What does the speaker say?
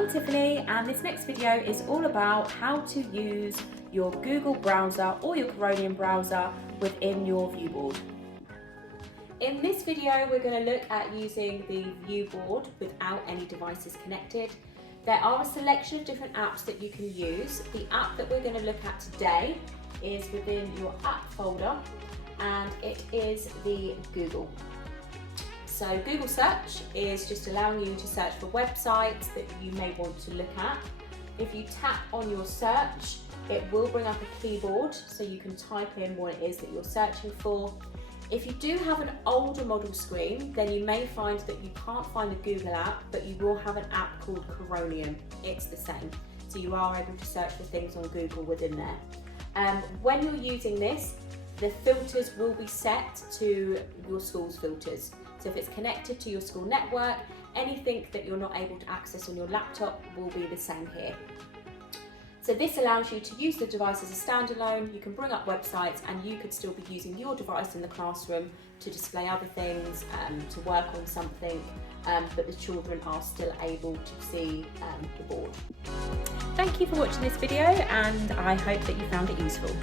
I'm Tiffany, and this next video is all about how to use your Google browser or your Chromium browser within your ViewBoard. In this video we're going to look at using the ViewBoard without any devices connected. There are a selection of different apps that you can use. The app that we're going to look at today is within your app folder, and it is the Google. So Google search is just allowing you to search for websites that you may want to look at. If you tap on your search, it will bring up a keyboard so you can type in what it is that you're searching for. If you do have an older model screen, then you may find that you can't find the Google app, but you will have an app called Chromium. It's the same. So you are able to search for things on Google within there. When you're using this, the filters will be set to your school's filters. So if it's connected to your school network, anything that you're not able to access on your laptop will be the same here. So this allows you to use the device as a standalone. You can bring up websites and you could still be using your device in the classroom to display other things, to work on something, but the children are still able to see the board. Thank you for watching this video, and I hope that you found it useful.